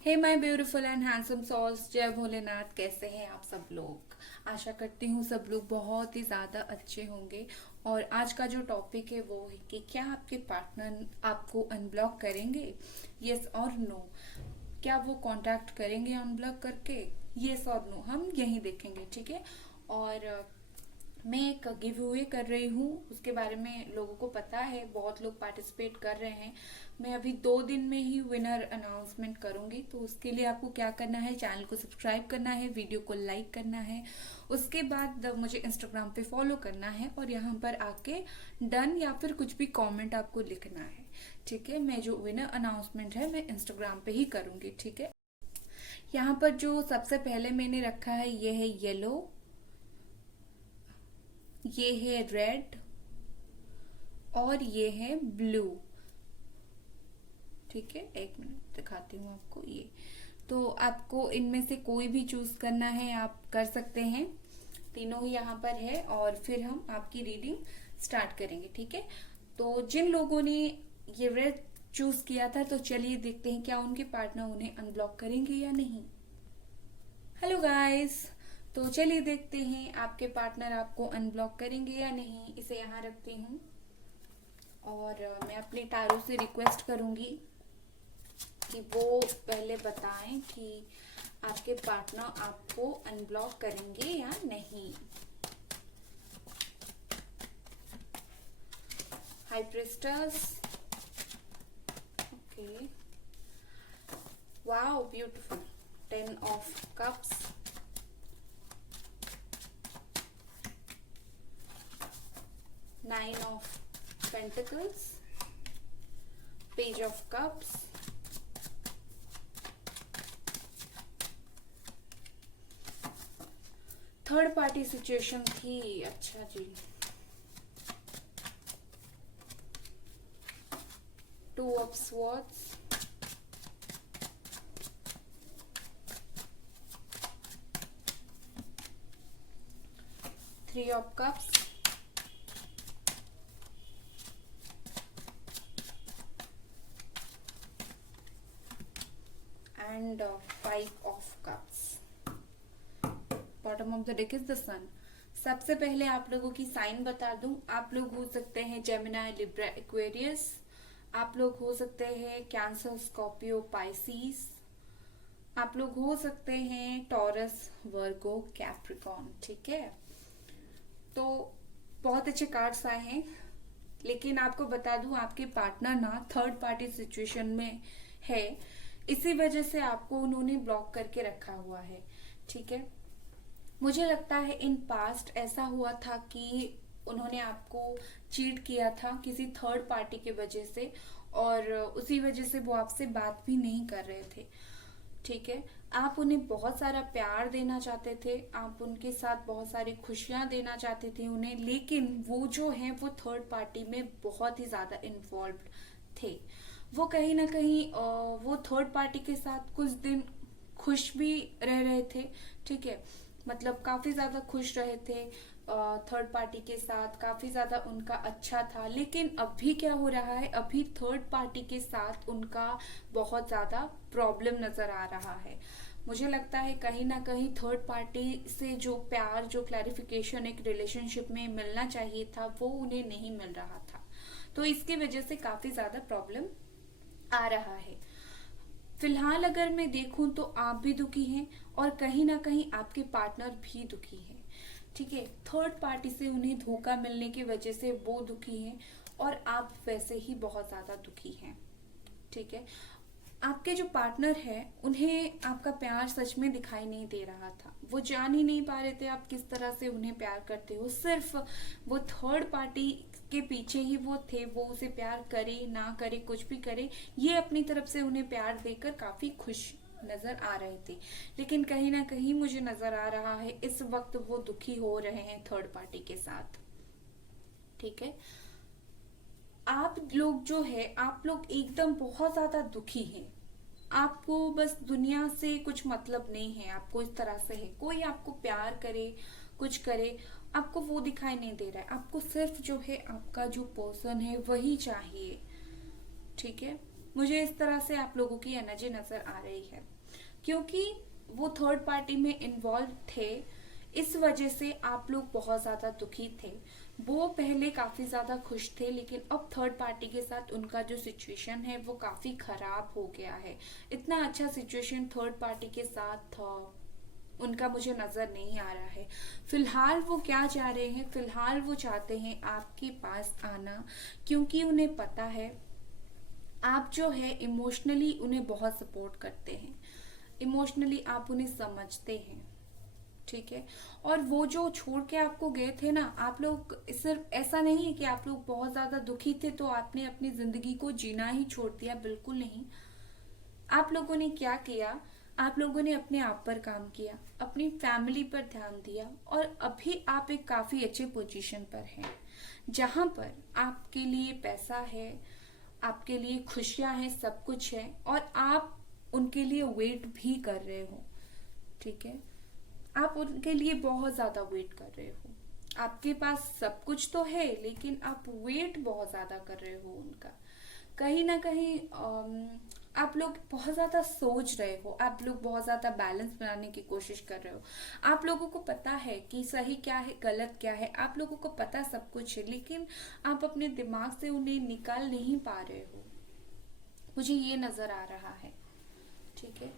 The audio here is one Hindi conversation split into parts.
Hey my beautiful and handsome souls, जय भोलेनाथ। कैसे हैं आप सब लोग? आशा करती हूँ सब लोग बहुत ही ज़्यादा अच्छे होंगे। और आज का जो टॉपिक है वो है कि क्या आपके पार्टनर आपको अनब्लॉक करेंगे? यस और नो। क्या वो कांटेक्ट करेंगे अनब्लॉक करके? यस और नो, हम यही देखेंगे। ठीक है। और मैं एक गिव अवे कर रही हूँ, उसके बारे में लोगों को पता है, बहुत लोग पार्टिसिपेट कर रहे हैं। मैं अभी 2 दिन में ही विनर अनाउंसमेंट करूंगी। तो उसके लिए आपको क्या करना है, चैनल को सब्सक्राइब करना है, वीडियो को लाइक करना है, उसके बाद मुझे इंस्टाग्राम पे फॉलो करना है और यहाँ पर आके डन या फिर कुछ भी कमेंट आपको लिखना है। ठीक है। मैं जो विनर अनाउंसमेंट है मैं इंस्टाग्राम पे ही करूंगी। ठीक है। यहाँ पर जो सबसे पहले मैंने रखा है ये है येलो, ये है रेड और ये है ब्लू। ठीक है, एक मिनट दिखाती हूँ आपको। ये तो आपको इनमें से कोई भी चूज करना है, आप कर सकते हैं। तीनों ही यहाँ पर है और फिर हम आपकी रीडिंग स्टार्ट करेंगे। ठीक है। तो जिन लोगों ने ये रेड चूज किया था, तो चलिए देखते हैं क्या उनके पार्टनर उन्हें अनब्लॉक करेंगे या नहीं। Hello guys. तो चलिए देखते हैं आपके पार्टनर आपको अनब्लॉक करेंगे या नहीं। इसे यहाँ रखती हूँ और मैं अपने टारो से रिक्वेस्ट करूंगी कि वो पहले बताएं कि आपके पार्टनर आपको अनब्लॉक करेंगे या नहीं। High priests. Okay, wow beautiful. 10 of cups, Nine of Pentacles, Page of Cups, third party situation थी। अच्छा जी। 2 of Swords, Three of Cups, and 5 of Cups. Bottom of the deck is the sun. सबसे पहले आप लोगों की साइन बता दूं, आप लोग हो सकते हैं जेमिनाई, लिब्रा, एक्वेरियस। आप लोग हो सकते हैं कैंसर, स्कॉर्पियो, पाइसिस। आप लोग हो सकते हैं टॉरस, वर्गो, कैप्रिकॉर्न। ठीक है। तो बहुत अच्छे कार्ड्स आए हैं, लेकिन आपको बता दूं आपके पार्टनर ना थर्ड पार्टी सिचुएशन में है। इसी वजह से आपको उन्होंने ब्लॉक करके रखा हुआ है। ठीक है। मुझे लगता है इन पास्ट ऐसा हुआ था कि उन्होंने आपको चीट किया था किसी थर्ड पार्टी की वजह से, और उसी वजह से वो आपसे बात भी नहीं कर रहे थे। ठीक है। आप उन्हें बहुत सारा प्यार देना चाहते थे, आप उनके साथ बहुत सारी खुशियां देना चाहते थे उन्हें, लेकिन वो जो है वो थर्ड पार्टी में बहुत ही ज्यादा इन्वॉल्व थे। वो कहीं ना कहीं वो थर्ड पार्टी के साथ कुछ दिन खुश भी रह रहे थे। ठीक है। मतलब काफी ज्यादा खुश रहे थे थर्ड पार्टी के साथ, काफी ज्यादा उनका अच्छा था। लेकिन अभी क्या हो रहा है, अभी थर्ड पार्टी के साथ उनका बहुत ज्यादा प्रॉब्लम नजर आ रहा है। मुझे लगता है कहीं ना कहीं थर्ड पार्टी से जो प्यार, जो क्लैरिफिकेशन एक रिलेशनशिप में मिलना चाहिए था, वो उन्हें नहीं मिल रहा था। तो इसकी वजह से काफी ज्यादा प्रॉब्लम आ रहा है। फिलहाल अगर मैं देखूं तो आप भी दुखी हैं और कहीं ना कहीं आपके पार्टनर भी दुखी हैं। ठीक है। थर्ड पार्टी से उन्हें धोखा मिलने की वजह से वो दुखी हैं और आप वैसे ही बहुत ज्यादा दुखी हैं। ठीक है। आपके जो पार्टनर है उन्हें आपका प्यार सच में दिखाई नहीं दे रहा था। वो जान ही नहीं पा रहे थे आप किस तरह से उन्हें प्यार करते हो। सिर्फ वो थर्ड पार्टी के पीछे ही वो थे। वो उसे प्यार करे ना करे, कुछ भी करे, ये अपनी तरफ से उन्हें प्यार देकर काफी खुश नजर आ रहे थे। लेकिन कहीं ना कहीं मुझे नजर आ रहा है इस वक्त वो दुखी हो रहे हैं थर्ड पार्टी के साथ। ठीक है। आप लोग जो है, आप लोग एकदम बहुत ज्यादा दुखी हैं। आपको बस दुनिया से कुछ मतलब नहीं है। आपको इस तरह से है, कोई आपको प्यार करे, कुछ करे, आपको वो दिखाई नहीं दे रहा है। आपको सिर्फ जो है आपका जो पर्सन है वही चाहिए। ठीक है। मुझे इस तरह से आप लोगों की एनर्जी नजर आ रही है, क्योंकि वो थर्ड पार्टी में इन्वॉल्व थे। इस वजह से आप लोग बहुत ज्यादा दुखी थे। वो पहले काफी ज्यादा खुश थे, लेकिन अब थर्ड पार्टी के साथ उनका जो सिचुएशन है वो काफी खराब हो गया है। इतना अच्छा सिचुएशन थर्ड पार्टी के साथ उनका मुझे नजर नहीं आ रहा है। फिलहाल वो क्या चाह रहे हैं, फिलहाल वो चाहते हैं आपके पास आना, क्योंकि उन्हें पता है आप जो है इमोशनली उन्हें बहुत सपोर्ट करते हैं, इमोशनली आप उन्हें समझते हैं, ठीक है। और वो जो छोड़ के आपको गए थे ना, आप लोग सिर्फ ऐसा नहीं है कि आप लोग बहुत ज्यादा दुखी थे तो आपने अपनी जिंदगी को जीना ही छोड़ दिया, बिल्कुल नहीं। आप लोगों ने क्या किया, आप लोगों ने अपने आप पर काम किया, अपनी फैमिली पर ध्यान दिया, और अभी आप एक काफी अच्छे पोजीशन पर हैं, जहां पर आपके लिए पैसा है, आपके लिए खुशियां हैं, सब कुछ है, और आप उनके लिए वेट भी कर रहे हो, ठीक है। आप उनके लिए बहुत ज्यादा वेट कर रहे हो। आपके पास सब कुछ तो है, लेकिन आप वेट बहुत ज्यादा कर रहे हो उनका। कहीं ना कहीं आप लोग बहुत ज्यादा सोच रहे हो, आप लोग बहुत ज्यादा बैलेंस बनाने की कोशिश कर रहे हो। आप लोगों को पता है कि सही क्या है, गलत क्या है, आप लोगों को पता सब कुछ है, लेकिन आप अपने दिमाग से उन्हें निकाल नहीं पा रहे हो। मुझे ये नजर आ रहा है, ठीक है।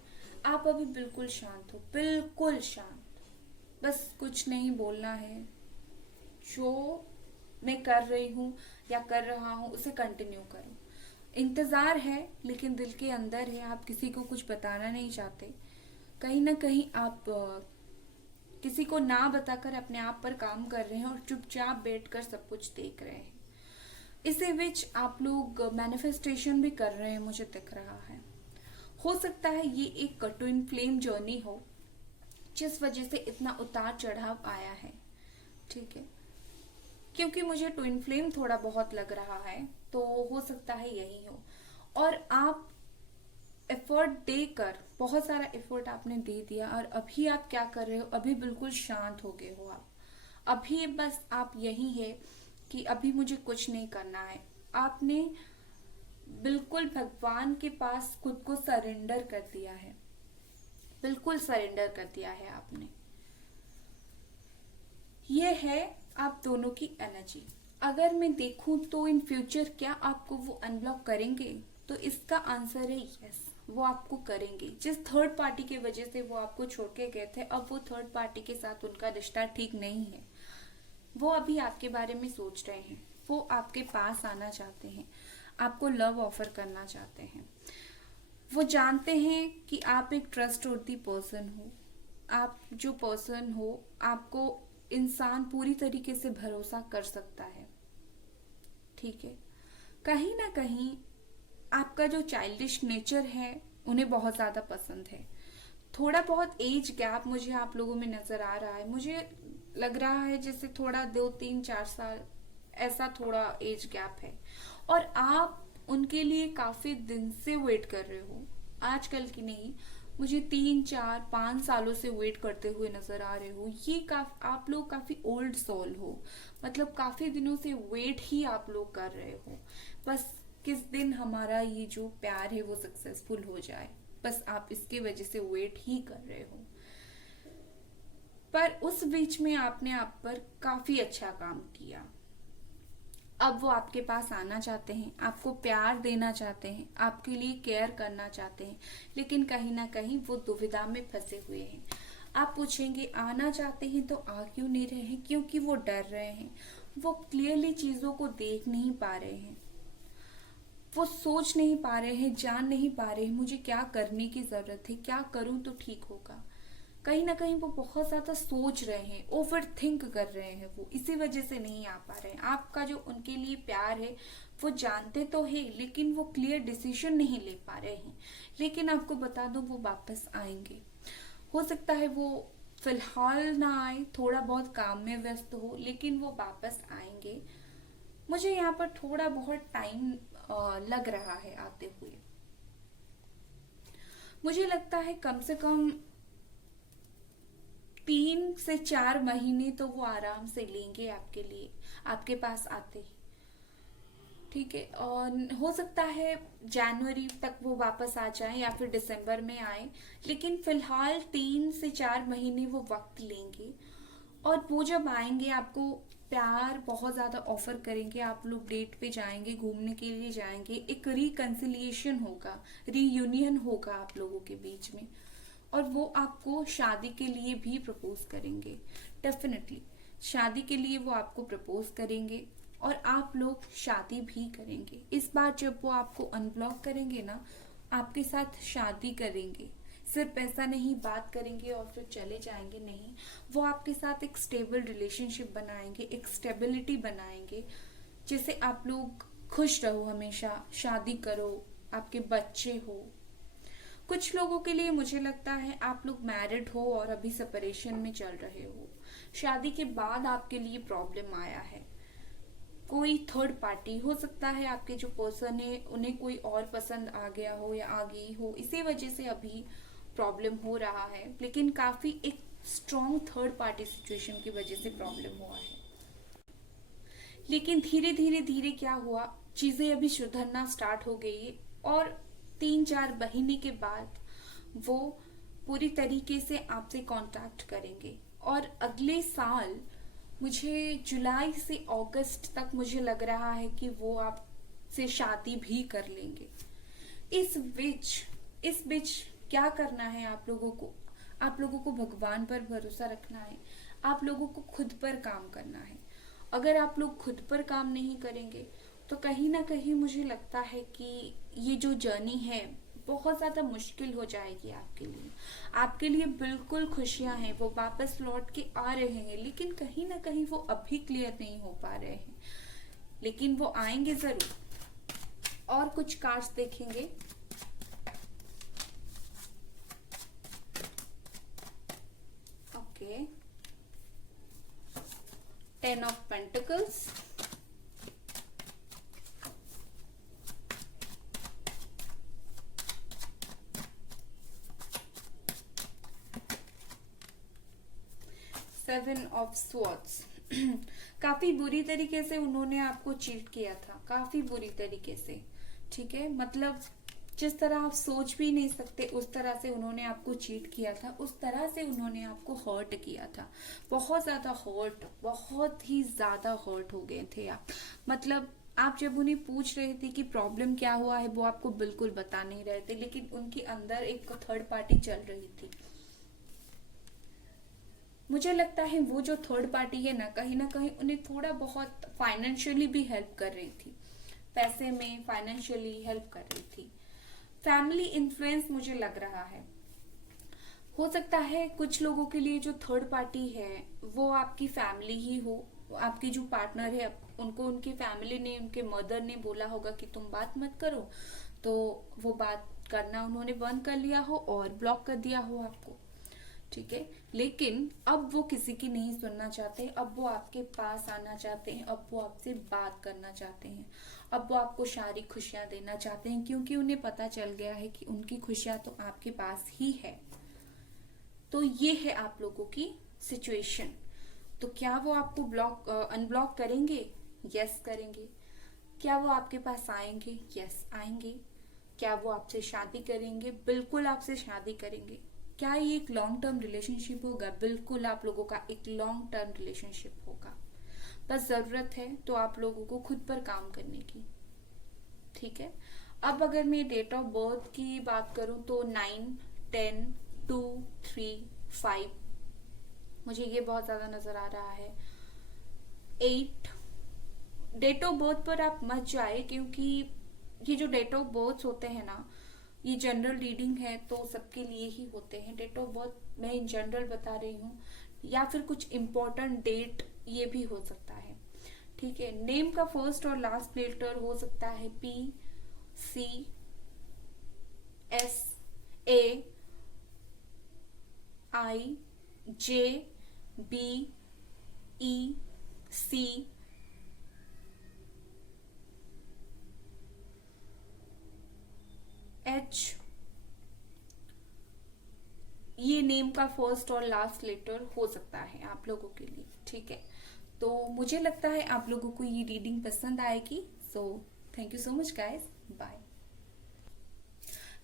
आप अभी बिल्कुल शांत हो, बिल्कुल शांत। बस कुछ नहीं बोलना है, जो मैं कर रही हूँ या कर रहा हूँ उसे कंटिन्यू करो। इंतजार है, लेकिन दिल के अंदर है, आप किसी को कुछ बताना नहीं चाहते। कहीं ना कहीं आप किसी को ना बताकर अपने आप पर काम कर रहे हैं और चुपचाप बैठकर सब कुछ देख रहे हैं। इसी बीच आप लोग मैनिफेस्टेशन भी कर रहे हैं, मुझे दिख रहा है। हो सकता है ये एक ट्विन फ्लेम जर्नी हो, जिस वजह से इतना उतार चढ़ाव आया है, ठीक है। क्योंकि मुझे ट्विन फ्लेम थोड़ा बहुत लग रहा है, तो हो सकता है यही हो। और आप एफर्ट देकर, बहुत सारा एफर्ट आपने दे दिया, और अभी आप क्या कर रहे हो, अभी बिल्कुल शांत हो गए हो आप। अभी बस आप यही है कि अभी मुझे कुछ नहीं करना है। आपने बिल्कुल भगवान के पास खुद को सरेंडर कर दिया है, बिल्कुल सरेंडर कर दिया है आपने। ये है आप दोनों की एनर्जी। अगर मैं देखूं तो इन फ्यूचर क्या आपको वो अनब्लॉक करेंगे, तो इसका आंसर है यस, वो आपको करेंगे। जिस थर्ड पार्टी की वजह से वो आपको छोड़ के गए थे, अब वो थर्ड पार्टी के साथ उनका रिश्ता ठीक नहीं है। वो अभी आपके बारे में सोच रहे हैं, वो आपके पास आना चाहते हैं, आपको लव ऑफर करना चाहते हैं। वो जानते हैं कि आप एक ट्रस्टवर्दी पर्सन हो। आप जो पर्सन हो, आपको इंसान पूरी तरीके से भरोसा कर सकता है, ठीक है। कहीं ना कहीं आपका जो चाइल्डिश नेचर है उन्हें बहुत ज्यादा पसंद है। थोड़ा बहुत एज गैप मुझे आप लोगों में नजर आ रहा है। मुझे लग रहा है जैसे थोड़ा 2 3 4 साल ऐसा थोड़ा एज गैप है, और आप उनके लिए काफी दिन से वेट कर रहे हो, आजकल की नहीं। मुझे 3 4 5 सालों से वेट करते हुए नजर आ रहे हो। ये आप लोग काफी ओल्ड सोल हो, मतलब काफी दिनों से वेट ही आप लोग कर रहे हो। बस किस दिन हमारा ये जो प्यार है वो सक्सेसफुल हो जाए, बस आप इसके वजह से वेट ही कर रहे हो। पर उस बीच में आपने आप पर काफी अच्छा काम किया। अब वो आपके पास आना चाहते हैं, आपको प्यार देना चाहते हैं, आपके लिए केयर करना चाहते हैं, लेकिन कहीं ना कहीं वो दुविधा में फंसे हुए हैं। आप पूछेंगे आना चाहते हैं तो आ क्यों नहीं रहे हैं, क्योंकि वो डर रहे हैं। वो क्लियरली चीजों को देख नहीं पा रहे हैं, वो सोच नहीं पा रहे हैं, जान नहीं पा रहे हैं मुझे क्या करने की जरूरत है, क्या करूं तो ठीक होगा। कहीं ना कहीं वो बहुत ज्यादा सोच रहे हैं, ओवर थिंक कर रहे हैं, वो इसी वजह से नहीं आ पा रहे हैं। आपका जो उनके लिए प्यार है वो जानते तो है, लेकिन वो क्लियर डिसीजन नहीं ले पा रहे हैं। लेकिन आपको बता दो वो वापस आएंगे। हो सकता है वो फिलहाल ना आए, थोड़ा बहुत काम में व्यस्त हो, लेकिन वो वापस आएंगे। मुझे यहाँ पर थोड़ा बहुत टाइम लग रहा है आते हुए। मुझे लगता है कम से कम 3 से 4 महीने तो वो आराम से लेंगे आपके लिए, आपके पास आते ही। ठीक है, और हो सकता है जनवरी तक वो वापस आ जाए या फिर दिसंबर में आए, लेकिन फिलहाल 3 से 4 महीने वो वक्त लेंगे। और वो जब आएंगे आपको प्यार बहुत ज्यादा ऑफर करेंगे, आप लोग डेट पे जाएंगे, घूमने के लिए जाएंगे, एक रिकंसिलिएशन होगा, रीयूनियन होगा आप लोगों के बीच में। और वो आपको शादी के लिए भी प्रपोज करेंगे, डेफिनेटली शादी के लिए वो आपको प्रपोज करेंगे और आप लोग शादी भी करेंगे। इस बार जब वो आपको अनब्लॉक करेंगे ना, आपके साथ शादी करेंगे। सिर्फ ऐसा नहीं बात करेंगे और फिर चले जाएंगे, नहीं, वो आपके साथ एक स्टेबल रिलेशनशिप बनाएंगे, एक स्टेबिलिटी बनाएंगे, जिससे आप लोग खुश रहो, हमेशा शादी करो, आपके बच्चे हो। कुछ लोगों के लिए मुझे लगता है आप लोग मैरिड हो और अभी सेपरेशन में चल रहे हो, शादी के बाद आपके लिए प्रॉब्लम आया है। कोई थर्ड पार्टी हो सकता है, आपके जो पर्सन है उन्हें कोई और पसंद आ गया हो या आ गई हो, इसी वजह से अभी प्रॉब्लम हो रहा है। लेकिन काफी एक स्ट्रॉन्ग थर्ड पार्टी सिचुएशन की वजह से प्रॉब्लम हुआ है। लेकिन धीरे धीरे धीरे क्या हुआ, चीजें अभी सुधरना स्टार्ट हो गई और 3-4 महीने के बाद वो पूरी तरीके से आपसे कांटेक्ट करेंगे। और अगले साल मुझे जुलाई से अगस्त तक मुझे लग रहा है कि वो आपसे शादी भी कर लेंगे। इस बीच क्या करना है आप लोगों को? आप लोगों को भगवान पर भरोसा रखना है, आप लोगों को खुद पर काम करना है। अगर आप लोग खुद पर काम नहीं करेंगे तो कहीं ना कहीं मुझे लगता है कि ये जो जर्नी है बहुत ज्यादा मुश्किल हो जाएगी आपके लिए। आपके लिए बिल्कुल खुशियां हैं, वो वापस लौट के आ रहे हैं, लेकिन कहीं ना कहीं वो अभी क्लियर नहीं हो पा रहे हैं, लेकिन वो आएंगे जरूर। और कुछ कार्ड्स देखेंगे। Okay, 10 of pentacles, seven of swords. काफी बुरी तरीके से उन्होंने आपको चीट किया था, काफी बुरी तरीके से, ठीक है, मतलब जिस तरह आप सोच भी नहीं सकते उस तरह से उन्होंने आपको चीट किया था, उस तरह से उन्होंने आपको हर्ट किया था। बहुत ज्यादा हर्ट, बहुत ही ज्यादा हर्ट हो गए थे आप। मतलब आप जब उन्हें पूछ रहे थे कि प्रॉब्लम क्या हुआ है, वो आपको बिल्कुल बता नहीं रहे थे, लेकिन उनके अंदर एक थर्ड पार्टी चल रही थी। मुझे लगता है वो जो थर्ड पार्टी है ना कहीं उन्हें थोड़ा बहुत फाइनेंशियली भी हेल्प कर रही थी, पैसे में फाइनेंशियली हेल्प कर रही थी। फैमिली इन्फ्लुएंस मुझे लग रहा है। हो सकता है कुछ लोगों के लिए जो थर्ड पार्टी है वो आपकी फैमिली ही हो, आपके जो पार्टनर है उनको उनकी फैमिली ने, उनके मदर ने बोला होगा कि तुम बात मत करो, तो वो बात करना उन्होंने बंद कर लिया हो और ब्लॉक कर दिया हो आपको, ठीक है। लेकिन अब वो किसी की नहीं सुनना चाहते, अब वो आपके पास आना चाहते हैं, अब वो आपसे बात करना चाहते हैं, अब वो आपको सारी खुशियां देना चाहते हैं, क्योंकि उन्हें पता चल गया है कि उनकी खुशियां तो आपके पास ही है। तो ये है आप लोगों की सिचुएशन। तो क्या वो आपको अनब्लॉक करेंगे? यस करेंगे। क्या वो आपके पास आएंगे? यस आएंगे। क्या वो आपसे शादी करेंगे? बिल्कुल आपसे शादी करेंगे। क्या ये एक लॉन्ग टर्म रिलेशनशिप होगा? बिल्कुल आप लोगों का एक लॉन्ग टर्म रिलेशनशिप होगा। बस जरूरत है तो आप लोगों को खुद पर काम करने की, ठीक है। अब अगर मैं डेट ऑफ बर्थ की बात करूं तो 9, 10, 2, 3, 5, मुझे ये बहुत ज्यादा नजर आ रहा है। 8, डेट ऑफ बर्थ पर आप मत जाए, क्योंकि ये जो डेट ऑफ बर्थ होते हैं ना, ये जनरल रीडिंग है तो सबके लिए ही होते हैं। डेट ऑफ बर्थ मैं इन जनरल बता रही हूँ, या फिर कुछ इम्पोर्टेंट डेट ये भी हो सकता है, ठीक है। नेम का फर्स्ट और लास्ट लेटर हो सकता है P, C, S, A, I, J, B, E, C, H। ये नेम का फर्स्ट और लास्ट लेटर हो सकता है आप लोगों के लिए, ठीक है। तो मुझे लगता है आप लोगों को ये रीडिंग पसंद आएगी। So thank you so much guys, bye.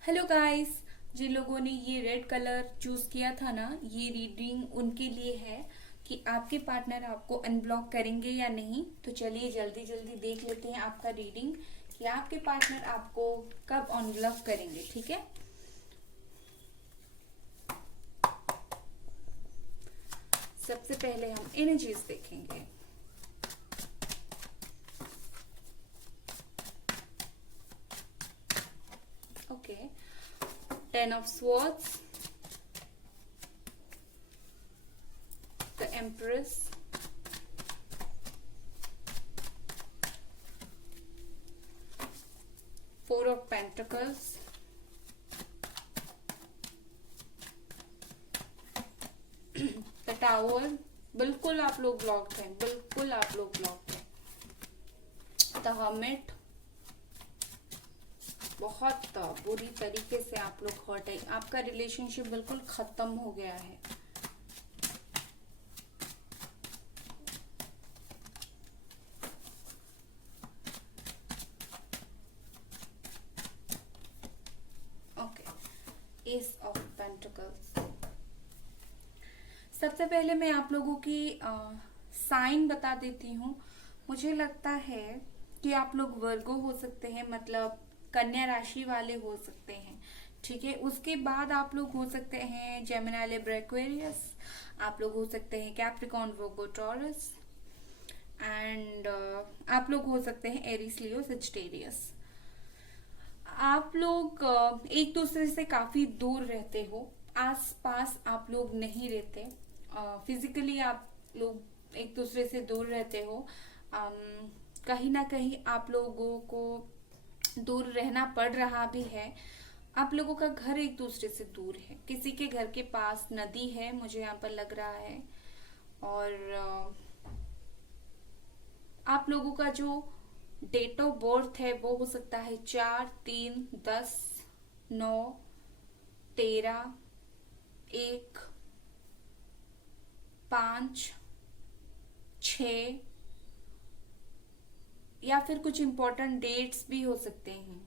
Hello guys, जिन लोगों ने ये रेड कलर चूज किया था ना, ये रीडिंग उनके लिए है कि आपके पार्टनर आपको अनब्लॉक करेंगे या नहीं। तो चलिए जल्दी जल्दी देख लेते हैं आपका रीडिंग कि आपके पार्टनर आपको कब अनब्लॉक करेंगे। ठीक है, सबसे पहले हम एनर्जीज देखेंगे। Okay, 10 of swords, the empress, 4 of pentacles, the tower, बिल्कुल आप लोग ब्लॉक्ड हैं, बिल्कुल आप लोग ब्लॉक्ड हैं। द हर्मिट, बहुत बुरी तरीके से आप लोग हर्ट है, आपका रिलेशनशिप बिल्कुल खत्म हो गया है। Okay, S of pentacles. सबसे पहले मैं आप लोगों की साइन बता देती हूँ। मुझे लगता है कि आप लोग वर्गो हो सकते हैं, मतलब कन्या राशि वाले हो सकते हैं। ठीक है, उसके बाद आप लोग हो सकते हैं जेमिनी, लिब्रा, एक्वेरियस, आप लोग हो सकते हैं कैप्रिकॉर्न, वर्गो, टॉरस, एंड आप लोग हो सकते हैं एरीज, लियो, सजिटेरियस। आप लोग एक दूसरे से काफी दूर रहते हो, आस पास आप लोग नहीं रहते, फिजिकली आप लोग एक दूसरे से दूर रहते हो। कहीं ना कहीं आप लोगों को दूर रहना पड़ रहा भी है। आप लोगों का घर एक दूसरे से दूर है, किसी के घर के पास नदी है, मुझे यहाँ पर लग रहा है। और आप लोगों का जो डेट ऑफ बर्थ है वो हो सकता है 4, 3, 10, 9, 13, 1, 5, 6, या फिर कुछ इंपॉर्टेंट डेट्स भी हो सकते हैं।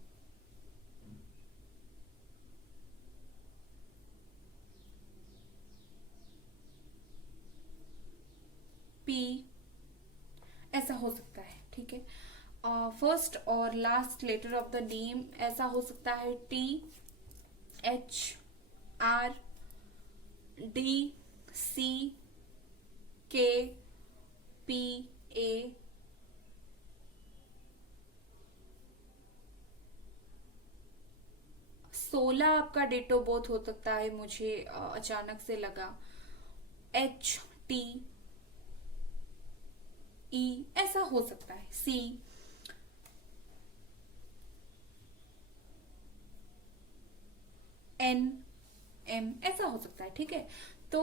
पी ऐसा हो सकता है। ठीक है, फर्स्ट और last letter of the name ऐसा हो सकता है T, H, R, D, C, K, P, A, 16 आपका डेट ऑफ बर्थ हो सकता है, मुझे अचानक से लगा। H, T, E ऐसा हो सकता है। C, N, M ऐसा हो सकता है। ठीक है, तो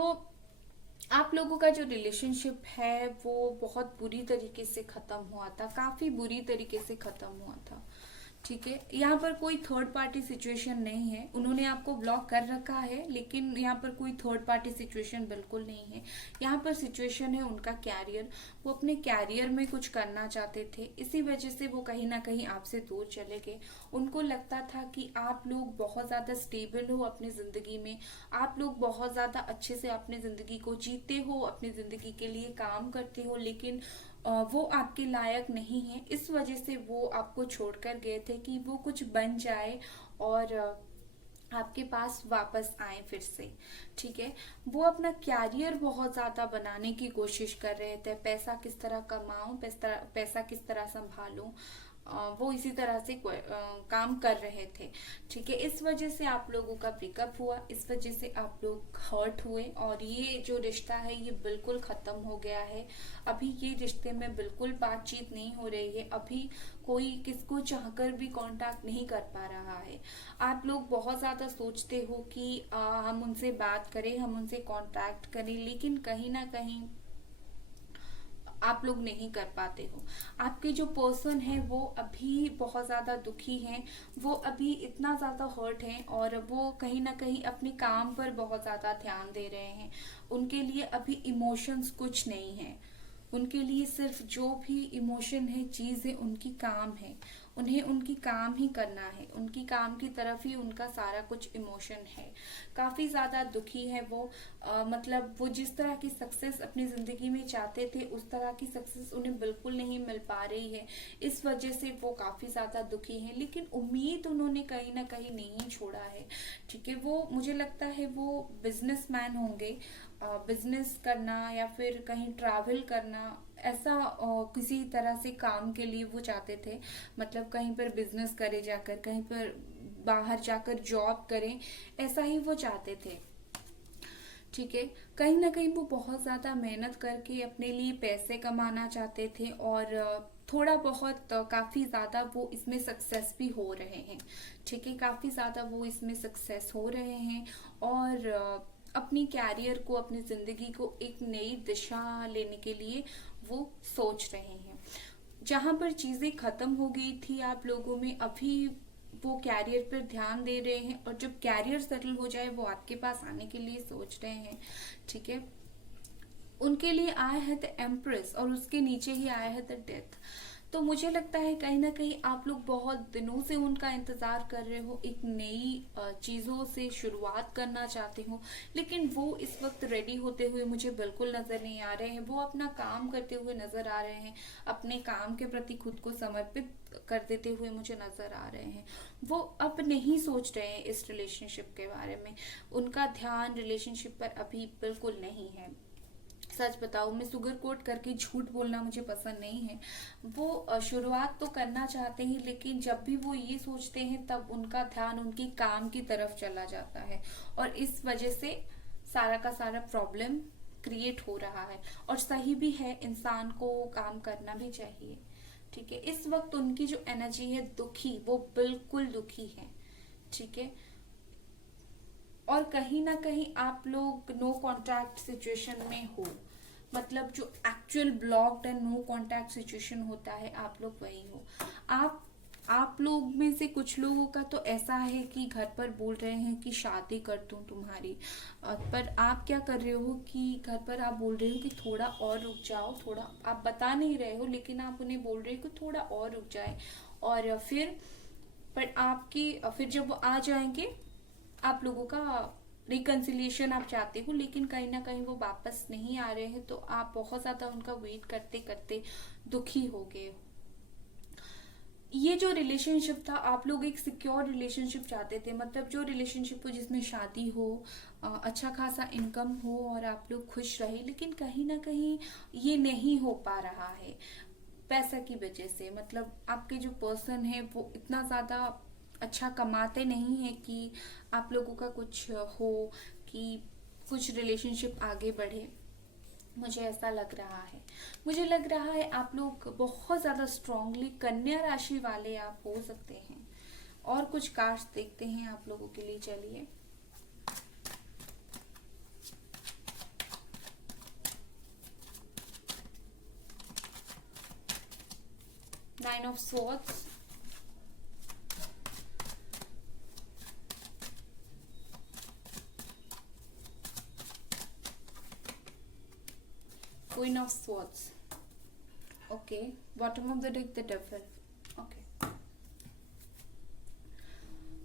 आप लोगों का जो रिलेशनशिप है वो बहुत बुरी तरीके से खत्म हुआ था, काफी बुरी तरीके से खत्म हुआ था। ठीक है, यहाँ पर कोई थर्ड पार्टी सिचुएशन नहीं है, उन्होंने आपको ब्लॉक कर रखा है, लेकिन यहाँ पर कोई थर्ड पार्टी सिचुएशन बिल्कुल नहीं है। यहाँ पर सिचुएशन है उनका कैरियर, वो अपने कैरियर में कुछ करना चाहते थे, इसी वजह से वो कहीं ना कहीं आपसे दूर चले गए। उनको लगता था कि आप लोग बहुत ज़्यादा स्टेबल हो अपनी ज़िंदगी में, आप लोग बहुत ज़्यादा अच्छे से अपनी ज़िंदगी को जीते हो, अपनी ज़िंदगी के लिए काम करते हो, लेकिन वो आपके लायक नहीं है। इस वजह से वो आपको छोड़कर गए थे कि वो कुछ बन जाए और आपके पास वापस आए फिर से। ठीक है, वो अपना कैरियर बहुत ज़्यादा बनाने की कोशिश कर रहे थे, पैसा किस तरह कमाऊं, पैसा किस तरह संभालूं, वो इसी तरह से काम कर रहे थे। ठीक है, इस वजह से आप लोगों का ब्रेकअप हुआ, इस वजह से आप लोग हर्ट हुए, और ये जो रिश्ता है ये बिल्कुल खत्म हो गया है। अभी ये रिश्ते में बिल्कुल बातचीत नहीं हो रही है, अभी कोई किसको चाहकर भी कांटेक्ट नहीं कर पा रहा है। आप लोग बहुत ज्यादा सोचते हो कि हम उनसे बात करें, हम उनसे कांटेक्ट करें, लेकिन कहीं ना कहीं आप लोग नहीं कर पाते हो। आपके जो पर्सन है वो अभी बहुत ज़्यादा दुखी हैं, वो अभी इतना ज़्यादा हर्ट हैं, और वो कहीं ना कहीं अपने काम पर बहुत ज़्यादा ध्यान दे रहे हैं। उनके लिए अभी इमोशंस कुछ नहीं है, उनके लिए सिर्फ जो भी इमोशन है, चीज़ है, उनकी काम है। उन्हें उनकी काम ही करना है, उनकी काम की तरफ ही उनका सारा कुछ इमोशन है। काफी ज्यादा दुखी है वो। मतलब वो जिस तरह की सक्सेस अपनी जिंदगी में चाहते थे उस तरह की सक्सेस उन्हें बिल्कुल नहीं मिल पा रही है। इस वजह से वो काफी ज्यादा दुखी हैं, लेकिन उम्मीद उन्होंने कहीं ना कहीं नहीं छोड़ा है। ठीक है, वो मुझे लगता है वो बिजनेसमैन होंगे। बिजनेस करना या फिर कहीं ट्रैवल करना, ऐसा किसी तरह से काम के लिए वो चाहते थे। मतलब कहीं पर बिजनेस करे जाकर, कहीं पर बाहर जाकर जॉब करें, ऐसा ही वो चाहते थे। ठीक है, कहीं ना कहीं वो बहुत ज्यादा मेहनत करके अपने लिए पैसे कमाना चाहते थे, और थोड़ा बहुत काफी ज्यादा वो इसमें सक्सेस भी हो रहे हैं। ठीक है, काफी ज्यादा वो इसमें सक्सेस हो रहे हैं, और अपनी कैरियर को, अपनी जिंदगी को एक नई दिशा लेने के लिए वो सोच रहे हैं। जहां पर चीजें खत्म हो गई थी आप लोगों में, अभी वो कैरियर पर ध्यान दे रहे हैं, और जब कैरियर सेटल हो जाए वो आपके पास आने के लिए सोच रहे हैं। ठीक है, उनके लिए आया है द एम्प्रेस, और उसके नीचे ही आया है द डेथ। तो मुझे लगता है कहीं ना कहीं आप लोग बहुत दिनों से उनका इंतजार कर रहे हो, एक नई चीजों से शुरुआत करना चाहते हो, लेकिन वो इस वक्त रेडी होते हुए मुझे बिल्कुल नजर नहीं आ रहे हैं। वो अपना काम करते हुए नजर आ रहे हैं, अपने काम के प्रति खुद को समर्पित कर देते हुए मुझे नजर आ रहे हैं। वो अब नहीं सोच रहे हैं इस रिलेशनशिप के बारे में, उनका ध्यान रिलेशनशिप पर अभी बिल्कुल नहीं है। सच बताऊं, मैं सुगर कोट करके झूठ बोलना मुझे पसंद नहीं है। वो शुरुआत तो करना चाहते हैं, लेकिन जब भी वो ये सोचते हैं तब उनका ध्यान उनकी काम की तरफ चला जाता है, और इस वजह से सारा का सारा प्रॉब्लम क्रिएट हो रहा है। और सही भी है, इंसान को काम करना भी चाहिए। ठीक है, इस वक्त उनकी जो एनर्जी है दुखी, वो बिल्कुल दुखी है। ठीक है, और कहीं ना कहीं आप लोग नो कांटेक्ट सिचुएशन में हो। मतलब जो actual blocked and no contact situation होता है, आप लोग वही हो। आप लोग में से कुछ लोगों का तो ऐसा है कि घर पर बोल रहे हैं कि शादी कर दूं तुम्हारी, पर आप क्या कर रहे हो कि घर पर आप बोल रहे हो कि थोड़ा और रुक जाओ, थोड़ा आप बता नहीं रहे हो, लेकिन आप उन्हें बोल रहे हो कि थोड़ा और रुक जाए। और फिर पर आपकी फिर जब वो आ जाएंगे, आप लोगों का रिकंसिलिएशन आप चाहते हो, लेकिन कहीं ना कहीं वो वापस नहीं आ रहे हैं, तो आप बहुत ज्यादा उनका वेट करते करते दुखी हो गए हो। ये जो रिलेशनशिप था, आप लोग एक सिक्योर रिलेशनशिप चाहते थे। मतलब जो रिलेशनशिप हो जिसमें शादी हो, अच्छा खासा इनकम हो, और आप लोग खुश रहे, लेकिन कहीं ना कहीं ये नहीं हो पा रहा है पैसा की वजह से। मतलब आपके जो पर्सन है वो इतना ज्यादा अच्छा कमाते नहीं है कि आप लोगों का कुछ हो, कि कुछ रिलेशनशिप आगे बढ़े। मुझे ऐसा लग रहा है। मुझे लग रहा है आप लोग बहुत ज्यादा स्ट्रांगली कन्या राशि वाले आप हो सकते हैं। और कुछ कार्ड्स देखते हैं आप लोगों के लिए, चलिए। Nine of swords, Queen of Swords. Okay. Bottom of the deck, the Devil. Okay.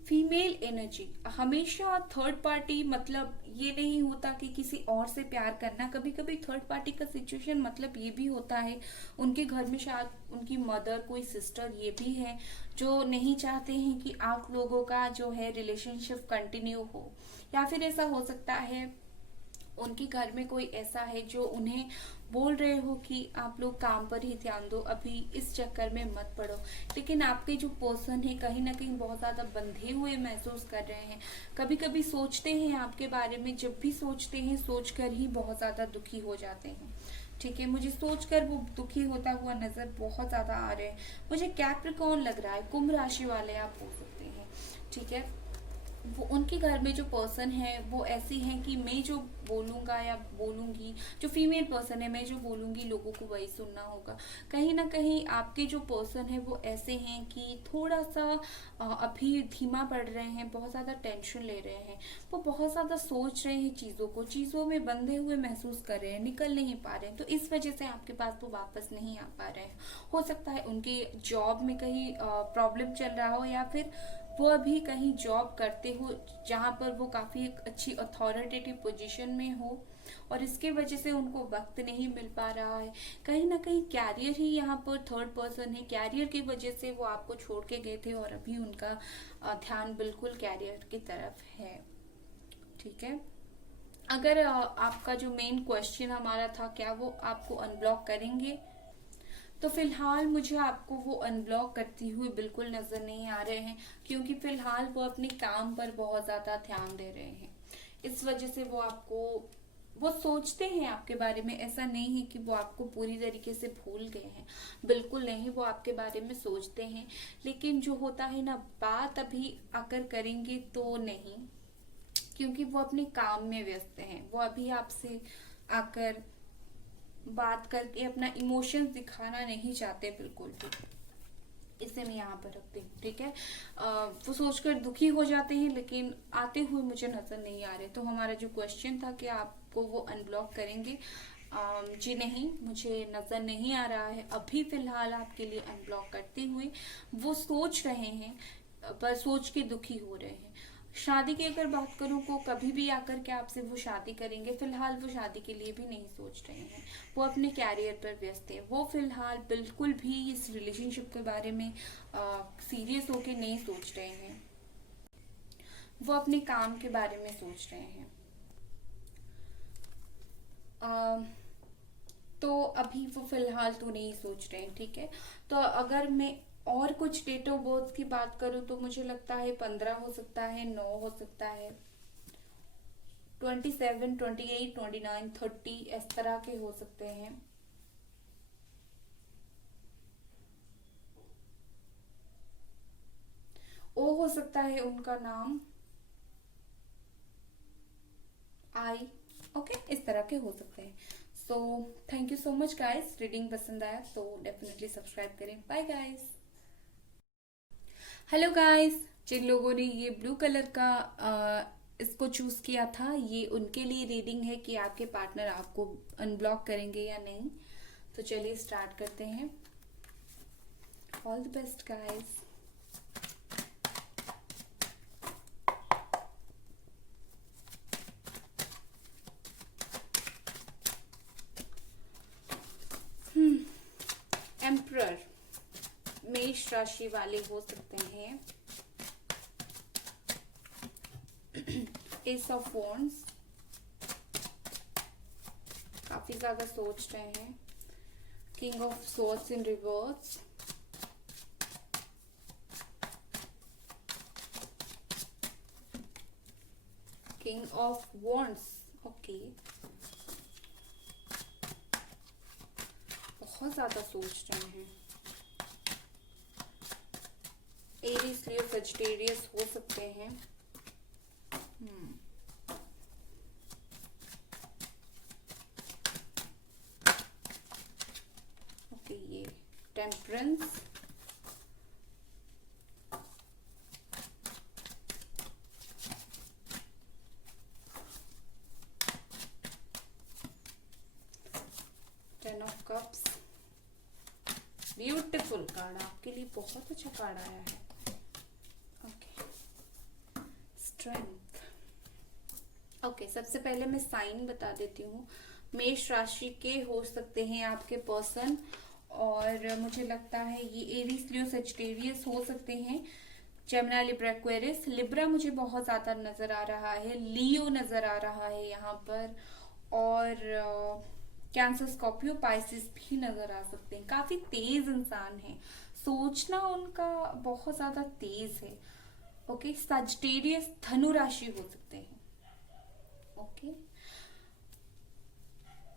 Female energy हमेशा थर्ड पार्टी, मतलब ये नहीं होता कि किसी और से प्यार करना। कभी कभी थर्ड पार्टी का सिचुएशन मतलब ये भी होता है, उनके घर में शायद उनकी मदर, कोई सिस्टर ये भी है जो नहीं चाहते हैं कि आप लोगों का जो है रिलेशनशिप कंटिन्यू हो। या फिर ऐसा हो सकता है उनके घर में कोई ऐसा है जो उन्हें बोल रहे हो कि आप लोग काम पर ही ध्यान दो, अभी इस चक्कर में मत पड़ो। लेकिन आपके जो पर्सन है कहीं ना कहीं बहुत ज्यादा बंधे हुए महसूस कर रहे हैं। कभी कभी सोचते हैं आपके बारे में, जब भी सोचते हैं सोचकर ही बहुत ज्यादा दुखी हो जाते हैं। ठीक है, मुझे सोचकर वो दुखी होता हुआ नजर बहुत ज्यादा आ रहे हैं। मुझे कैप्रिकॉर्न लग रहा है, कुंभ राशि वाले आप हो सकते हैं। ठीक है, वो उनके घर में जो पर्सन है वो ऐसे हैं कि मैं जो बोलूंगा या बोलूंगी, जो फीमेल पर्सन है मैं जो बोलूंगी लोगों को वही सुनना होगा। कहीं ना कहीं आपके जो पर्सन है वो ऐसे हैं कि थोड़ा सा अभी धीमा पड़ रहे हैं, बहुत ज्यादा टेंशन ले रहे हैं, वो बहुत ज्यादा सोच रहे हैं चीजों को, चीजों में बंधे हुए महसूस कर रहे हैं, निकल नहीं पा रहे हैं, तो इस वजह से आपके पास वो वापस नहीं आ पा रहे हैं। हो सकता है उनकी जॉब में कहीं प्रॉब्लम चल रहा हो, या फिर वो अभी कहीं जॉब करते हो जहाँ पर वो काफी एक अच्छी अथॉरिटेटिव पोजीशन में हो, और इसके वजह से उनको वक्त नहीं मिल पा रहा है। कहीं ना कहीं कैरियर ही यहाँ पर थर्ड पर्सन है, कैरियर की वजह से वो आपको छोड़ के गए थे और अभी उनका ध्यान बिल्कुल कैरियर की तरफ है। ठीक है। अगर आपका जो मेन क्वेश्चन हमारा था, क्या वो आपको अनब्लॉक करेंगे, तो फिलहाल मुझे आपको वो अनब्लॉक करती हुई बिल्कुल नजर नहीं आ रहे हैं, क्योंकि फिलहाल वो अपने काम पर बहुत ज्यादा ध्यान दे रहे हैं। इस वजह से वो सोचते हैं आपके बारे में, ऐसा नहीं है कि वो आपको पूरी तरीके से भूल गए हैं, बिल्कुल नहीं, वो आपके बारे में सोचते हैं। लेकिन जो होता है ना, बात अभी आकर करेंगे तो नहीं, क्योंकि वो अपने काम में व्यस्त हैं। वो अभी आपसे आकर बात करके अपना इमोशंस दिखाना नहीं चाहते बिल्कुल भी। इसे मैं यहाँ पर रखती हूँ। ठीक है। वो सोचकर दुखी हो जाते हैं, लेकिन आते हुए मुझे नजर नहीं आ रहे। तो हमारा जो क्वेश्चन था कि आपको वो अनब्लॉक करेंगे, जी नहीं, मुझे नजर नहीं आ रहा है अभी फिलहाल आपके लिए अनब्लॉक करते हुए। वो सोच रहे हैं, पर सोच के दुखी हो रहे हैं। शादी की अगर बात करूं, को कभी भी आकर के आपसे वो शादी करेंगे, फिलहाल वो शादी के लिए भी नहीं सोच रहे हैं। वो अपने कैरियर पर व्यस्त है। वो फिलहाल बिल्कुल भी इस रिलेशनशिप के बारे में सीरियस होके नहीं सोच रहे हैं। वो अपने काम के बारे में सोच रहे हैं। अ, तो अभी वो फिलहाल तो नहीं सोच रहे हैं। ठीक है। तो अगर मैं और कुछ डेट ऑफ बर्थ की बात करूं, तो मुझे लगता है 15 हो सकता है, 9 हो सकता है, 27, 28, 29, 30 इस तरह के हो सकते हैं। ओ हो सकता है उनका नाम, आई, ओके, इस तरह के हो सकते हैं। So thank you so much guys. Reading पसंद आया तो डेफिनेटली सब्सक्राइब करें। Bye guys. Hello guys. जिन लोगों ने ये ब्लू कलर का इसको चूज किया था, ये उनके लिए रीडिंग है कि आपके पार्टनर आपको अनब्लॉक करेंगे या नहीं। तो चलिए स्टार्ट करते हैं। All the best guys. Emperor, मेष राशि वाले हो सकते हैं। एस ऑफ वॉन्ड्स, काफी ज्यादा सोच रहे हैं। King of swords in reverse, king of wands, okay, बहुत ज्यादा सोच रहे हैं। एरीज, लियो, सजिटेरियस हो सकते हैं। ओके, ये temperance, ten of cups, beautiful card, आपके लिए बहुत अच्छा कार्ड आया है। Okay, strength. ओके, सबसे पहले मैं साइन बता देती हूँ। मेष राशि के हो सकते हैं आपके पर्सन, और मुझे लगता है ये एरीज, लियो, सजिटेरियस हो सकते हैं। Gemini, Libra, Aquarius. लिब्रा मुझे बहुत ज्यादा नजर आ रहा है, लियो नजर आ रहा है यहाँ पर, और कैंसर, स्कॉर्पियो, पाइसिस भी नजर आ सकते हैं। काफी तेज इंसान है, सोचना उनका बहुत ज्यादा तेज है। ओके, सजिटेरियस, धनु राशि हो सकते हैं। ओके,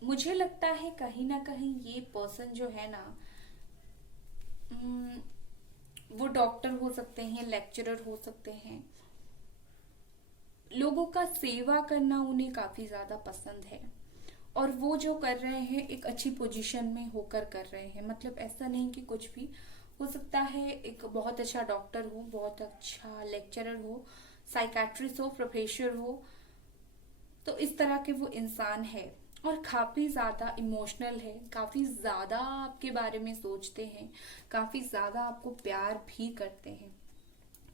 मुझे लगता है कहीं ना कहीं ये पर्सन जो है ना, वो डॉक्टर हो सकते हैं, लेक्चरर हो सकते हैं, लोगों का सेवा करना उन्हें काफी ज्यादा पसंद है, और वो जो कर रहे हैं एक अच्छी पोजीशन में होकर कर रहे हैं। मतलब ऐसा नहीं कि कुछ भी हो सकता है, एक बहुत अच्छा डॉक्टर हो, बहुत अच्छा लेक्चरर हो, साइकाट्रिस्ट हो, प्रोफेसर हो, तो इस तरह के वो इंसान है। और काफी ज्यादा इमोशनल है, काफी ज्यादा आपके बारे में सोचते हैं, काफी ज्यादा आपको प्यार भी करते हैं।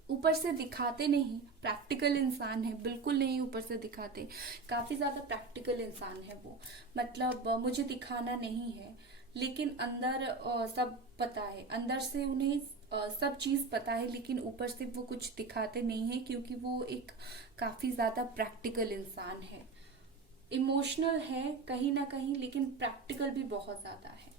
ऊपर से दिखाते नहीं, प्रैक्टिकल इंसान है, बिल्कुल नहीं ऊपर से दिखाते, काफी ज्यादा प्रैक्टिकल इंसान है वो। मतलब मुझे दिखाना नहीं है, लेकिन अंदर सब पता है, अंदर से उन्हें सब चीज पता है, लेकिन ऊपर से वो कुछ दिखाते नहीं है, क्योंकि वो एक काफी ज्यादा प्रैक्टिकल इंसान है। इमोशनल है कहीं ना कहीं, लेकिन प्रैक्टिकल भी बहुत ज्यादा है।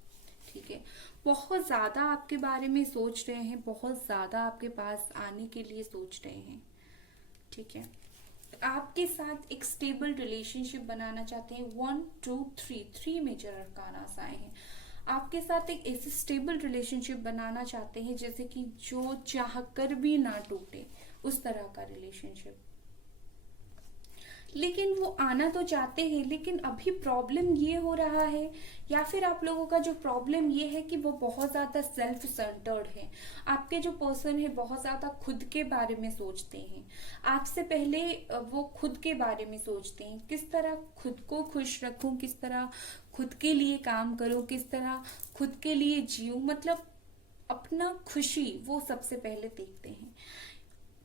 ठीक है, बहुत ज्यादा आपके बारे में सोच रहे हैं, बहुत ज्यादा आपके पास आने के लिए सोच रहे हैं। ठीक है, आपके साथ एक स्टेबल रिलेशनशिप बनाना चाहते हैं। 1 2 3 मेजर अरकानास आए हैं। आपके साथ एक ऐसे स्टेबल रिलेशनशिप बनाना चाहते हैं जैसे कि जो चाह कर भी ना टूटे, उस तरह का रिलेशनशिप। लेकिन वो आना तो चाहते हैं, लेकिन अभी प्रॉब्लम ये हो रहा है, या फिर आप लोगों का जो प्रॉब्लम ये है कि वो बहुत ज्यादा सेल्फ सेंटर्ड है। आपके जो पर्सन है बहुत ज्यादा खुद के बारे में सोचते हैं। आपसे पहले वो खुद के बारे में सोचते हैं, किस तरह खुद को खुश रखूं, किस तरह खुद के लिए काम करूं, किस तरह खुद के लिए जीऊं। मतलब अपना खुशी वो सबसे पहले देखते हैं।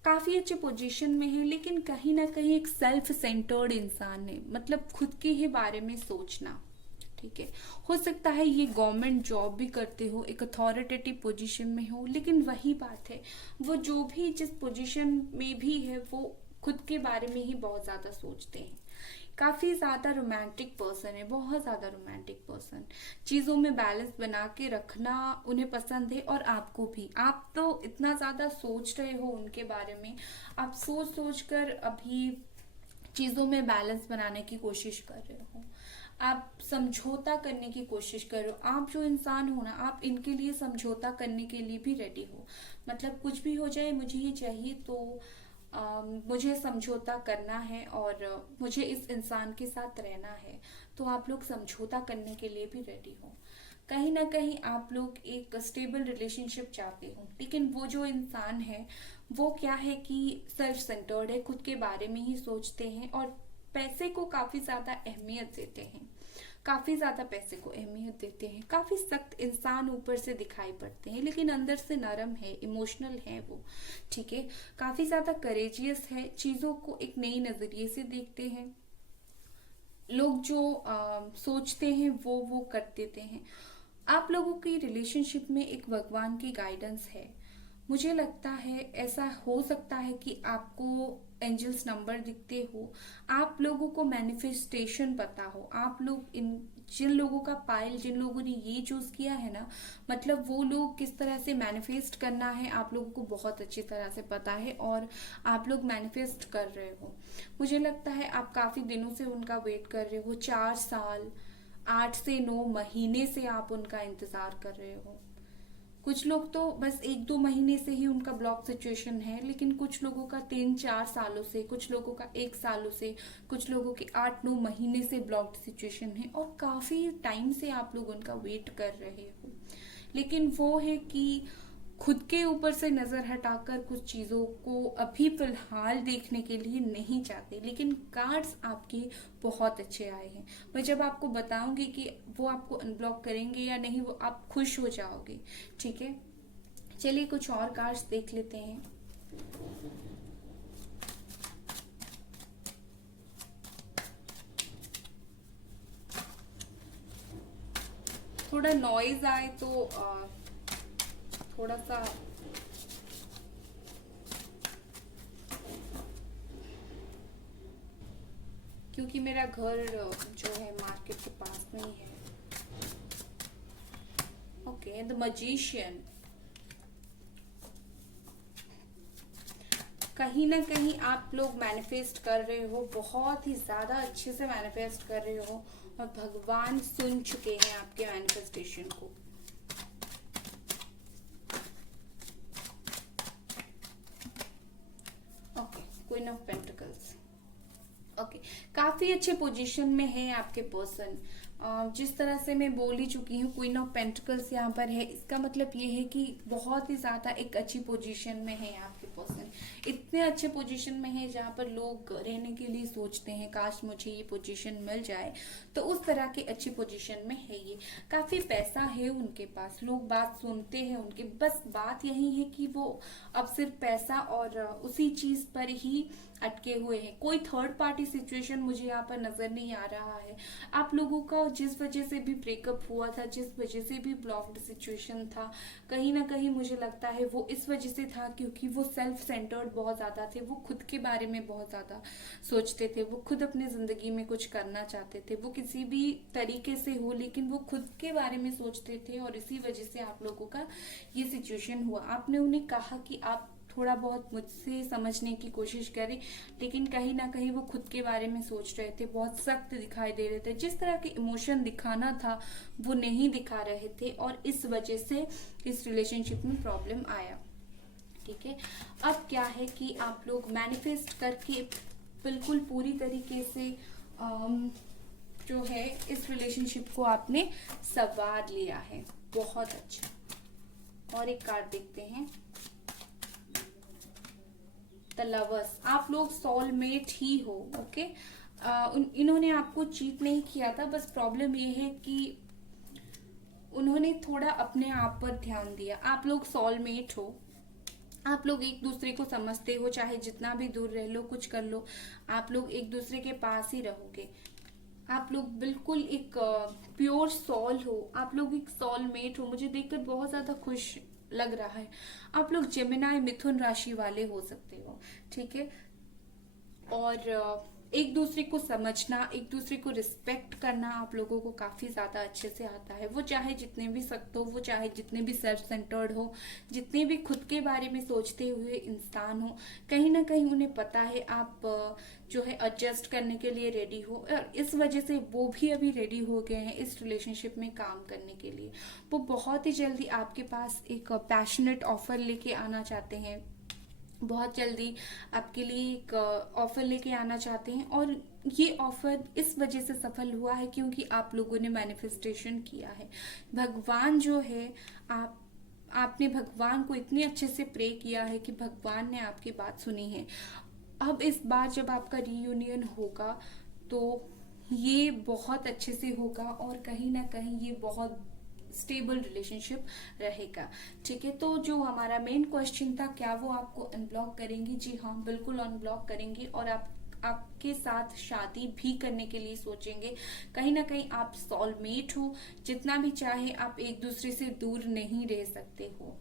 काफी अच्छे पोजीशन में है, लेकिन कहीं ना कहीं एक सेल्फ सेंटर्ड इंसान है। मतलब खुद के ही बारे में सोचना। ठीक है, हो सकता है ये गवर्नमेंट जॉब भी करते हो, एक अथॉरिटेटिव पोजीशन में हो, लेकिन वही बात है, वो जो भी जिस पोजीशन में भी है वो खुद के बारे में ही बहुत ज्यादा सोचते हैं। काफी ज्यादा रोमांटिक पर्सन है, बहुत ज्यादा रोमांटिक पर्सन। चीजों में बैलेंस बना के रखना उन्हें पसंद है, और आपको भी। आप तो इतना ज्यादा सोच रहे हो उनके बारे में, आप सोच सोच कर अभी चीजों में बैलेंस बनाने की कोशिश कर रहे हो, आप समझौता करने की कोशिश कर रहे हो। आप जो इंसान हो ना, आप इनके लिए समझौता करने के लिए भी रेडी हो। मतलब कुछ भी हो जाए, मुझे ये चाहिए, तो मुझे समझौता करना है, और मुझे इस इंसान के साथ रहना है, तो आप लोग समझौता करने के लिए भी रेडी हो। कहीं ना कहीं आप लोग एक स्टेबल रिलेशनशिप चाहते हो, लेकिन वो जो इंसान है वो क्या है कि सेल्फ सेंटर्ड है, खुद के बारे में ही सोचते हैं, और पैसे को काफी ज्यादा अहमियत देते हैं, काफी ज्यादा पैसे को अहमियत देते हैं। काफी सख्त इंसान ऊपर से दिखाई पड़ते हैं, लेकिन अंदर से नरम है, इमोशनल है वो। ठीक है, काफी ज्यादा करेजियस है, चीजों को एक नई नजरिए से देखते हैं। लोग जो सोचते हैं वो कर देते हैं। आप लोगों की रिलेशनशिप में एक भगवान की गाइडेंस है। मुझे लगता है ऐसा हो सकता है कि आपको एंजल्स नंबर दिखते हो, आप लोगों को मैनिफेस्टेशन पता हो, आप लोग इन जिन लोगों का पायल, जिन लोगों ने ये चूज किया है ना, मतलब वो लोग किस तरह से मैनिफेस्ट करना है आप लोगों को बहुत अच्छी तरह से पता है, और आप लोग मैनिफेस्ट कर रहे हो। मुझे लगता है आप काफी दिनों से उनका वेट कर रहे हो, 4 साल 8 से 9 महीने से आप उनका इंतजार कर रहे हो। कुछ लोग तो बस 1 2 महीने से ही उनका ब्लॉक सिचुएशन है, लेकिन कुछ लोगों का 3 4 सालों से, कुछ लोगों का 1 सालों से, कुछ लोगों के 8 9 महीने से ब्लॉक सिचुएशन है, और काफी टाइम से आप लोग उनका वेट कर रहे हो। लेकिन वो है कि खुद के ऊपर से नजर हटाकर कुछ चीजों को अभी फिलहाल देखने के लिए नहीं चाहते। लेकिन कार्ड्स आपके बहुत अच्छे आए हैं। मैं जब आपको बताऊंगी कि वो आपको अनब्लॉक करेंगे या नहीं, वो आप खुश हो जाओगे। ठीक है, चलिए कुछ और कार्ड्स देख लेते हैं। थोड़ा नॉइज आए तो थोड़ा सा क्योंकि मेरा घर जो है मार्केट के पास में ही है। Okay, the magician. कहीं ना कहीं आप लोग मैनिफेस्ट कर रहे हो, बहुत ही ज्यादा अच्छे से मैनिफेस्ट कर रहे हो, और भगवान सुन चुके हैं आपके मैनिफेस्टेशन को। Okay, queen of pentacles. Okay, काफी अच्छे पोजीशन में है आपके पर्सन। जिस तरह से मैं बोल ही चुकी हूँ, क्वीन ऑफ पेंटिकल्स यहाँ पर है, इसका मतलब ये है कि बहुत ही ज्यादा एक अच्छी पोजीशन में है आपके पर्सन। इतने अच्छे पोजीशन में है जहाँ पर लोग रहने के लिए सोचते हैं काश मुझे ये पोजीशन मिल जाए, तो उस तरह की अच्छी पोजीशन में है ये। काफी पैसा है उनके पास, लोग बात सुनते हैं उनके, बस बात यही है कि वो अब सिर्फ पैसा और उसी चीज पर ही अटके हुए हैं। कोई थर्ड पार्टी सिचुएशन मुझे यहाँ पर नजर नहीं आ रहा है। आप लोगों का जिस वजह से भी ब्रेकअप हुआ था, जिस वजह से भी ब्लॉक्ड सिचुएशन था, कहीं ना कहीं मुझे लगता है वो इस वजह से था क्योंकि वो सेल्फ सेंटर्ड बहुत ज्यादा थे। वो खुद के बारे में बहुत ज्यादा सोचते थे, वो खुद अपनी जिंदगी में कुछ करना चाहते थे, वो किसी भी तरीके से हो लेकिन वो खुद के बारे में सोचते थे, और इसी वजह से आप लोगों का ये सिचुएशन हुआ। आपने उन्हें कहा कि आप थोड़ा बहुत मुझसे समझने की कोशिश करें, लेकिन कहीं ना कहीं वो खुद के बारे में सोच रहे थे, बहुत सख्त दिखाई दे रहे थे, जिस तरह के इमोशन दिखाना था वो नहीं दिखा रहे थे, और इस वजह से इस रिलेशनशिप में प्रॉब्लम आया। ठीक है, अब क्या है कि आप लोग मैनिफेस्ट करके बिल्कुल पूरी तरीके से जो है इस रिलेशनशिप को आपने संवार लिया है। बहुत अच्छा। और एक कार्ड देखते हैं, द लवर्स। आप लोग सोलमेट ही हो। ओके, इन्होंने आपको चीट नहीं किया था, बस प्रॉब्लम ये है कि उन्होंने थोड़ा अपने आप पर ध्यान दिया। आप लोग सोलमेट हो, आप लोग एक दूसरे को समझते हो, चाहे जितना भी दूर रह लो, कुछ कर लो, आप लोग एक दूसरे के पास ही रहोगे। आप लोग बिल्कुल एक प्योर सोल हो, आप लोग एक सोलमेट हो। मुझे देखकर बहुत ज्यादा खुश लग रहा है। आप लोग जेमिनाई मिथुन राशि वाले हो सकते हो। ठीक है, और एक दूसरे को समझना, एक दूसरे को रिस्पेक्ट करना आप लोगों को काफी ज्यादा अच्छे से आता है। वो चाहे जितने भी सख्त हो, वो चाहे जितने भी सेल्फ सेंटर्ड हो, जितने भी खुद के बारे में सोचते हुए इंसान हो, कहीं ना कहीं उन्हें पता है आप जो है एडजस्ट करने के लिए रेडी हो, और इस वजह से वो भी अभी रेडी हो गए हैं इस रिलेशनशिप में काम करने के लिए। वो बहुत ही जल्दी आपके पास एक पैशनेट ऑफर लेके आना चाहते हैं, बहुत जल्दी आपके लिए एक ऑफर लेके आना चाहते हैं, और ये ऑफर इस वजह से सफल हुआ है क्योंकि आप लोगों ने मैनिफेस्टेशन किया है। भगवान जो है, आपने भगवान को इतने अच्छे से प्रे किया है कि भगवान ने आपकी बात सुनी है। अब इस बार जब आपका रीयूनियन होगा तो ये बहुत अच्छे से होगा, और कहीं ना कहीं ये बहुत स्टेबल रिलेशनशिप रहेगा। ठीक है, तो जो हमारा मेन क्वेश्चन था, क्या वो आपको अनब्लॉक करेंगी? जी हाँ, बिल्कुल अनब्लॉक करेंगी, और आपके साथ शादी भी करने के लिए सोचेंगे। कहीं ना कहीं आप सोलमेट हो, जितना भी चाहे आप एक दूसरे से दूर नहीं रह सकते हो।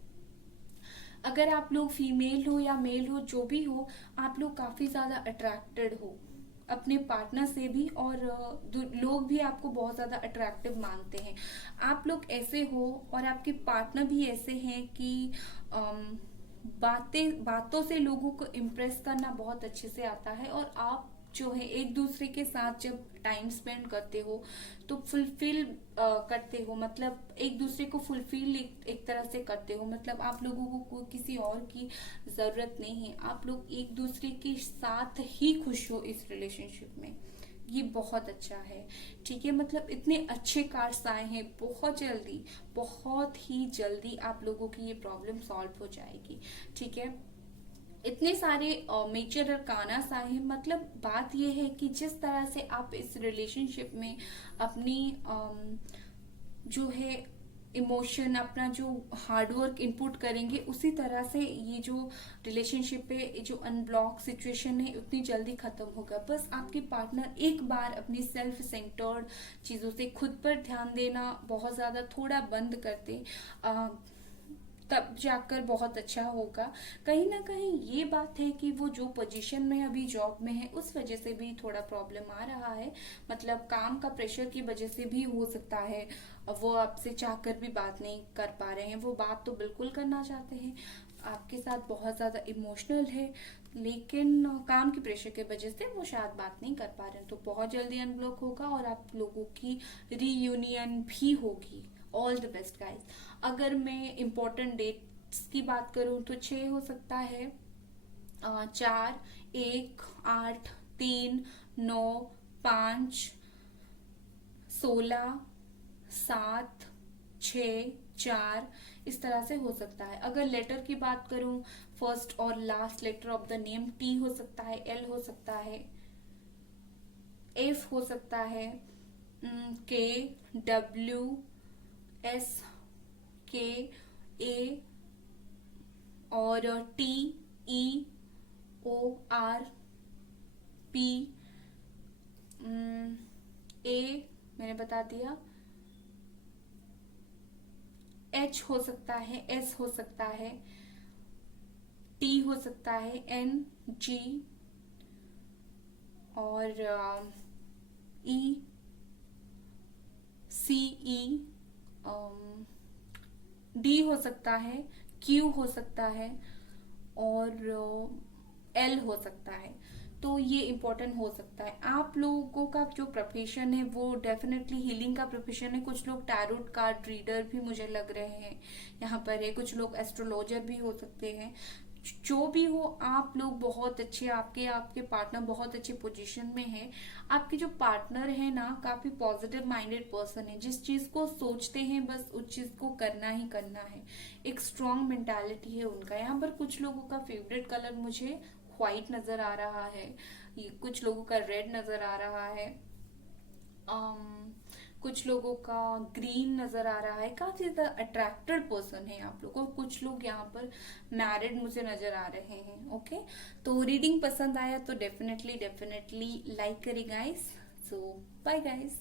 अगर आप लोग फीमेल हो या मेल हो, जो भी हो, आप लोग काफी ज्यादा अट्रैक्टेड हो अपने पार्टनर से भी, और लोग भी आपको बहुत ज्यादा अट्रैक्टिव मानते हैं। आप लोग ऐसे हो और आपके पार्टनर भी ऐसे हैं कि बातों से लोगों को इम्प्रेस करना बहुत अच्छे से आता है, और आप जो है एक दूसरे के साथ जब टाइम स्पेंड करते हो तो फुलफिल करते हो, मतलब एक दूसरे को फुलफिल एक तरह से करते हो। मतलब आप लोगों को किसी और की जरूरत नहीं है, आप लोग एक दूसरे के साथ ही खुश हो इस रिलेशनशिप में। ये बहुत अच्छा है। ठीक है, मतलब इतने अच्छे कार्ड्स आए हैं, बहुत ही जल्दी आप लोगों की ये प्रॉब्लम सॉल्व हो जाएगी। ठीक है, इतने सारे मेजर अरकानास आए हैं। मतलब बात यह है कि जिस तरह से आप इस रिलेशनशिप में अपनी जो है इमोशन, अपना जो हार्डवर्क इनपुट करेंगे, उसी तरह से ये जो रिलेशनशिप है, जो अनब्लॉक सिचुएशन है, उतनी जल्दी खत्म होगा। बस आपके पार्टनर एक बार अपनी सेल्फ सेंटर्ड चीजों से खुद पर ध्यान देना बहुत ज्यादा थोड़ा बंद कर दे, तब जाकर बहुत अच्छा होगा। कहीं ना कहीं ये बात है कि वो जो पोजीशन में अभी जॉब में है, उस वजह से भी थोड़ा प्रॉब्लम आ रहा है। मतलब काम का प्रेशर की वजह से भी हो सकता है, वो आपसे चाहकर भी बात नहीं कर पा रहे हैं। वो बात तो बिल्कुल करना चाहते हैं, आपके साथ बहुत ज्यादा इमोशनल है, लेकिन काम की प्रेशर की वजह से वो शायद बात नहीं कर पा रहे हैं। तो बहुत जल्दी अनब्लॉक होगा और आप लोगों की रीयूनियन भी होगी। All the best guys. अगर मैं इम्पोर्टेंट डेट्स की बात करूं तो 6 हो सकता है, 4, 1, 8, 3, 9, 5, 16, 7, 6, 4, इस तरह से हो सकता है। अगर लेटर की बात करूं, फर्स्ट और last letter of the name T हो सकता है, एल हो सकता है, एफ हो सकता है, के, डब्ल्यू, एस, के, ए, और T, E, O, R, P, A मैंने बता दिया, एच हो सकता है, एस हो सकता है, टी हो सकता है, एन, जी, और ई, सी, ई, डी हो सकता है, क्यू हो सकता है, और एल हो सकता है। तो ये इम्पोर्टेंट हो सकता है। आप लोगों का जो प्रोफेशन है वो डेफिनेटली हीलिंग का प्रोफेशन है। कुछ लोग टैरोट कार्ड रीडर भी मुझे लग रहे हैं यहाँ पर है, कुछ लोग एस्ट्रोलॉजर भी हो सकते हैं। जो भी हो, आप लोग बहुत अच्छे, आपके आपके पार्टनर बहुत अच्छी पोजीशन में है। आपके जो पार्टनर है ना, काफी पॉजिटिव माइंडेड पर्सन है। जिस चीज को सोचते हैं बस उस चीज को करना ही करना है। एक स्ट्रॉन्ग मेंटालिटी है उनका। यहाँ पर कुछ लोगों का फेवरेट कलर मुझे व्हाइट नजर आ रहा है, कुछ लोगों का रेड नजर आ रहा है, कुछ लोगों का ग्रीन नजर आ रहा है। काफी ज्यादा अट्रैक्टेड पर्सन है आप लोग, और कुछ लोग यहाँ पर मैरिड मुझे नजर आ रहे हैं। ओके, तो रीडिंग पसंद आया तो डेफिनेटली डेफिनेटली लाइक करें गाइस। सो बाय गाइस।